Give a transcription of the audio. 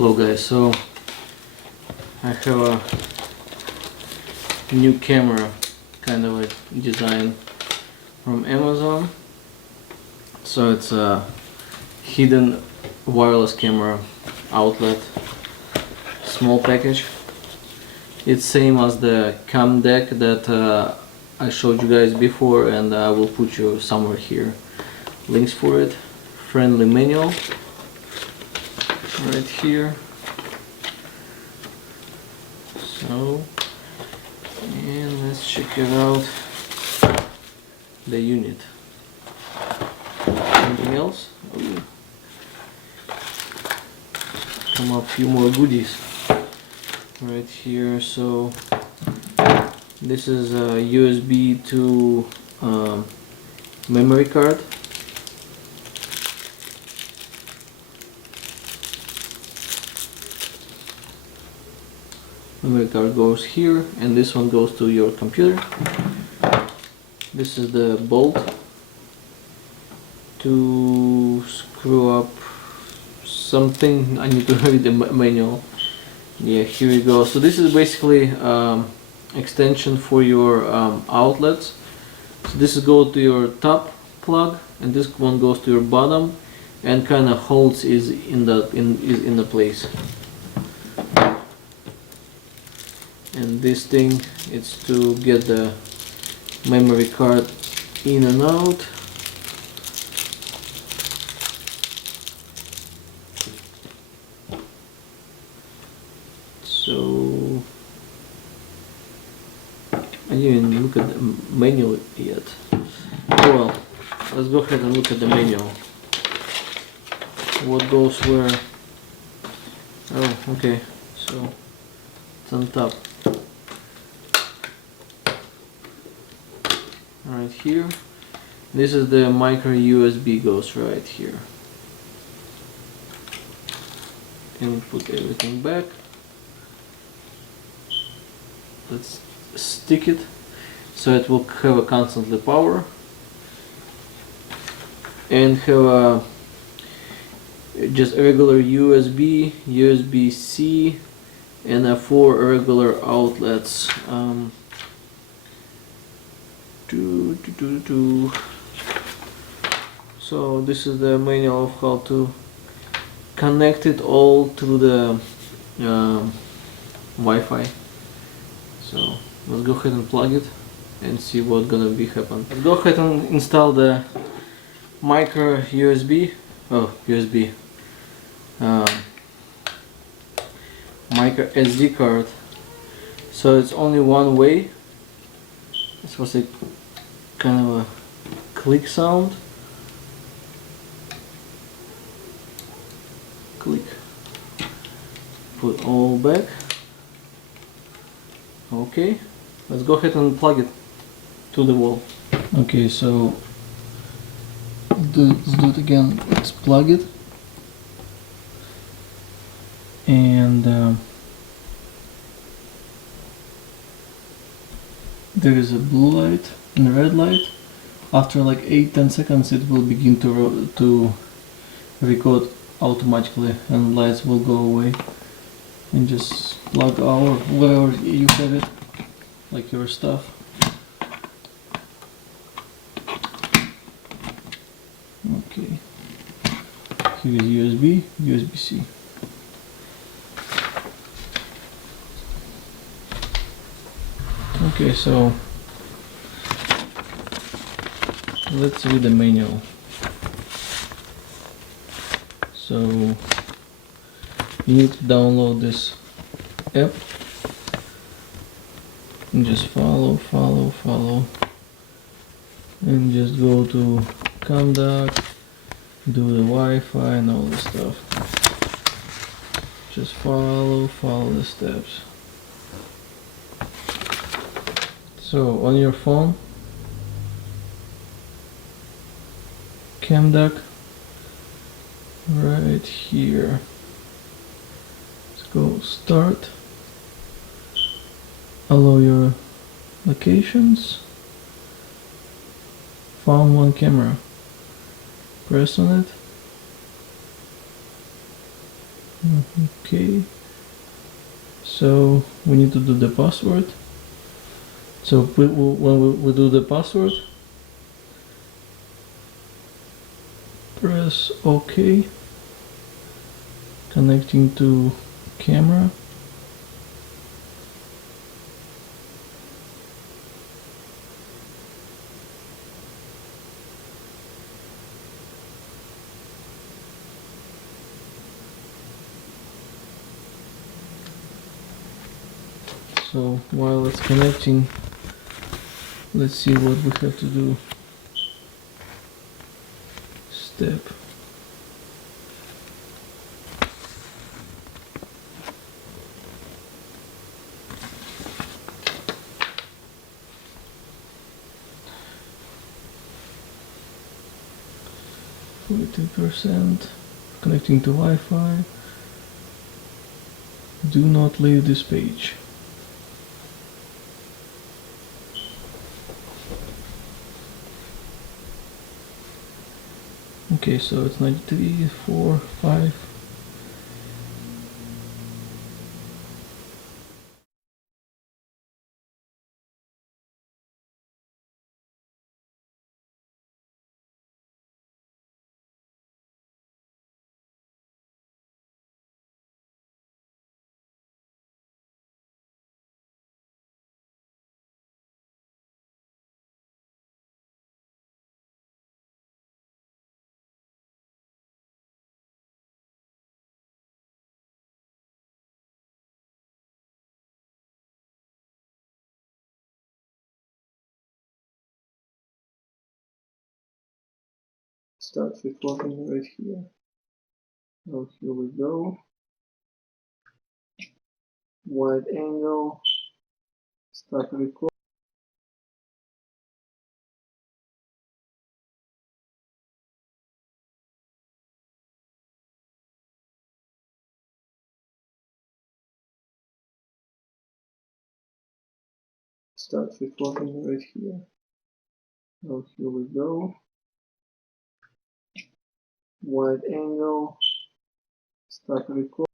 Hello guys, so I have a new camera, kind of a design from Amazon. So it's a hidden wireless camera outlet, small package. It's same as the 𝐔𝐸𝐿 that I showed you guys before, and I will put you somewhere here links for it. Friendly manual right here. So, and let's check it out, the unit. Anything else? Ooh. Come up a few more goodies right here. So this is a USB to memory card. Memory card goes here, and this one goes to your computer. This is the bolt to screw up something. I need to read the manual. Yeah, here we go. So this is basically extension for your outlets. So this goes to your top plug, and this one goes to your bottom, and kind of holds is in the place. And this thing, it's to get the memory card in and out. So I didn't even look at the manual yet. Oh well, let's go ahead and look at the manual. What goes where? Oh, okay, so it's on top. Right here. This is the micro USB, goes right here. And put everything back. Let's stick it so it will have a constantly power and have a just a regular USB, USB-C, and a 4 regular outlets. So this is the manual of how to connect it all to the Wi-Fi. So let's go ahead and plug it and see what's gonna be happen. Let's go ahead and install the micro USB. Micro SD card. So it's only one way. It's was a kind of a click sound. Click. Put all back. Okay, let's go ahead and plug it to the wall. Okay, so let's do it again. Let's plug it, and there is a blue light and a red light. After like 8-10 seconds it will begin to record automatically, and lights will go away. And just plug our whatever you have it, like your stuff. Okay, here is USB, USB-C. Okay, so let's read the manual. So you need to download this app and just follow, and just go to 𝐔𝐸𝐿, do the Wi-Fi and all this stuff. Just follow the steps. So on your phone, 𝐔𝐸𝐿 right here. Go start, allow your locations, found one camera, press on it, Okay, so we need to do the password. So when we do the password, press OK, connecting to camera. So while it's connecting, let's see what we have to do. Step. %, connecting to Wi-Fi. Do not leave this page. Okay, so it's 93, 4, 5. Start recording right here. Oh, here we go. Wide angle. Start recording. Start recording right here. Oh, here we go. Wide angle. Start recording.